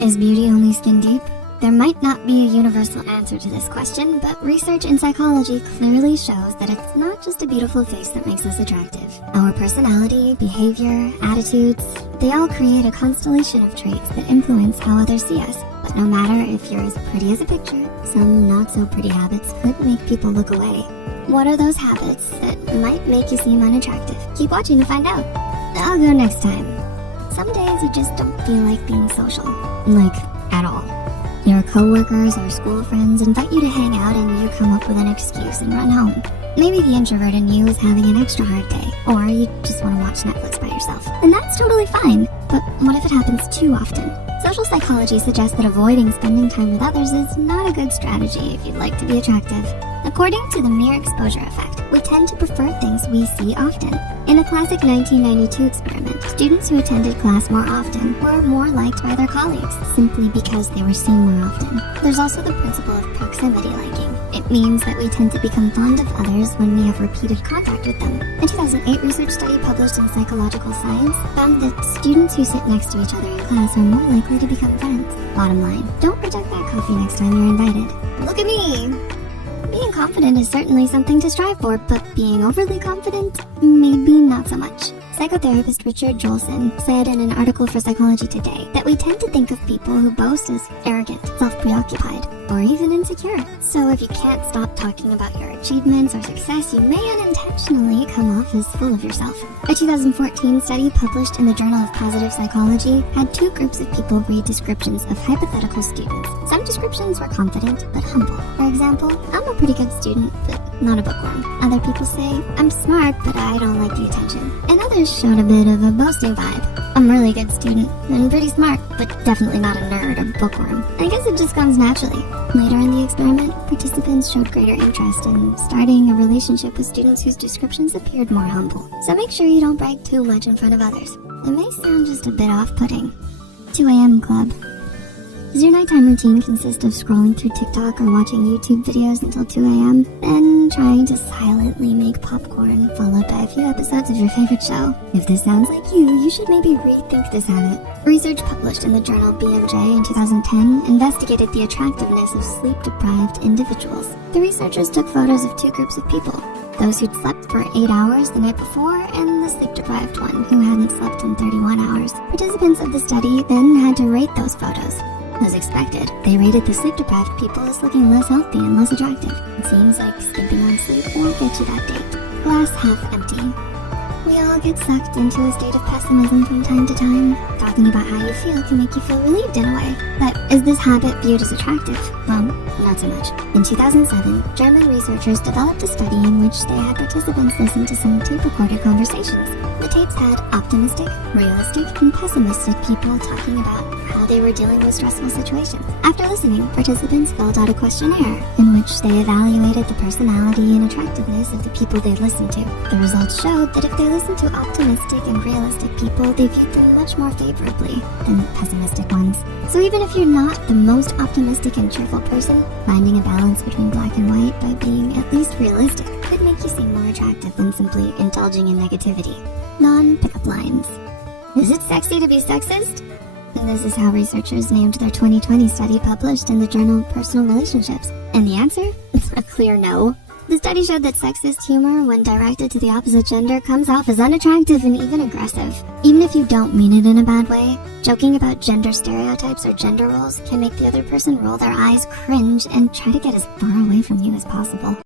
Is beauty only skin deep? There might not be a universal answer to this question, but research in psychology clearly shows that it's not just a beautiful face that makes us attractive. Our personality, behavior, attitudes, they all create a constellation of traits that influence how others see us. But no matter if you're as pretty as a picture, some not so pretty habits could make people look away. What are those habits that might make you seem unattractive? Keep watching to find out. I'll go next time. Some days you just don't feel like being social. Like, at all. Your coworkers or school friends invite you to hang out and you come up with an excuse and run home. Maybe the introvert in you is having an extra hard day, or you just want to watch Netflix by yourself. And that's totally fine, but what if it happens too often? Social psychology suggests that avoiding spending time with others is not a good strategy if you'd like to be attractive. According to the mere exposure effect, we tend to prefer things we see often. In a classic 1992 experiment, students who attended class more often were more liked by their colleagues, simply because they were seen more often. There's also the principle of proximity liking. It means that we tend to become fond of others when we have repeated contact with them. A 2008 research study published in Psychological Science found that students who sit next to each other in class are more likely to become friends. Bottom line, don't reject that coffee next time you're invited. Look at me! Being confident is certainly something to strive for, but being overly confident, maybe not so much. Psychotherapist Richard Jolson said in an article for Psychology Today that we tend to think of people who boast as arrogant, self-preoccupied, or even insecure. So if you can't stop talking about your achievements or success, you may unintentionally come off as full of yourself. A 2014 study published in the Journal of Positive Psychology had two groups of people read descriptions of hypothetical students. Some descriptions were confident but humble. For example, I'm a pretty good student, but not a bookworm. Other people say, I'm smart, but I don't like the attention. And others showed a bit of a boasting vibe. I'm a really good student and pretty smart, but definitely not a nerd or bookworm. I guess it just comes naturally. Later in the experiment, participants showed greater interest in starting a relationship with students whose descriptions appeared more humble. So make sure you don't brag too much in front of others. It may sound just a bit off-putting. 2 a.m. Club. Does your nighttime routine consist of scrolling through TikTok or watching YouTube videos until 2 a.m., then trying to silently make popcorn, followed by a few episodes of your favorite show? If this sounds like you should maybe rethink this habit. Research published in the journal BMJ in 2010 investigated the attractiveness of sleep-deprived individuals. The researchers took photos of two groups of people: those who'd slept for 8 hours the night before, and the sleep-deprived one who hadn't slept in 31 hours. Participants of the study then had to rate those photos. As expected, they rated the sleep-deprived people as looking less healthy and less attractive. It seems like skimping on sleep won't get you that date. Glass half empty. We all get sucked into a state of pessimism from time to time. Talking about how you feel can make you feel relieved in a way. But is this habit viewed as attractive? Well, not so much. In 2007, German researchers developed a study in which they had participants listen to some tape-recorded conversations. The tapes had optimistic, realistic, and pessimistic people talking about how they were dealing with stressful situations. After listening, participants filled out a questionnaire in which they evaluated the personality and attractiveness of the people they listened to. The results showed that if they listened to optimistic and realistic people, they viewed them much more favorably than pessimistic ones. So even if you're not the most optimistic and cheerful person, finding a balance between black and white by being at least realistic could make you seem more attractive than simply indulging in negativity. Non-pickup lines. Is it sexy to be sexist? This is how researchers named their 2020 study published in the journal Personal Relationships. And the answer? A clear no. The study showed that sexist humor, when directed to the opposite gender, comes off as unattractive and even aggressive. Even if you don't mean it in a bad way, joking about gender stereotypes or gender roles can make the other person roll their eyes, cringe, and try to get as far away from you as possible.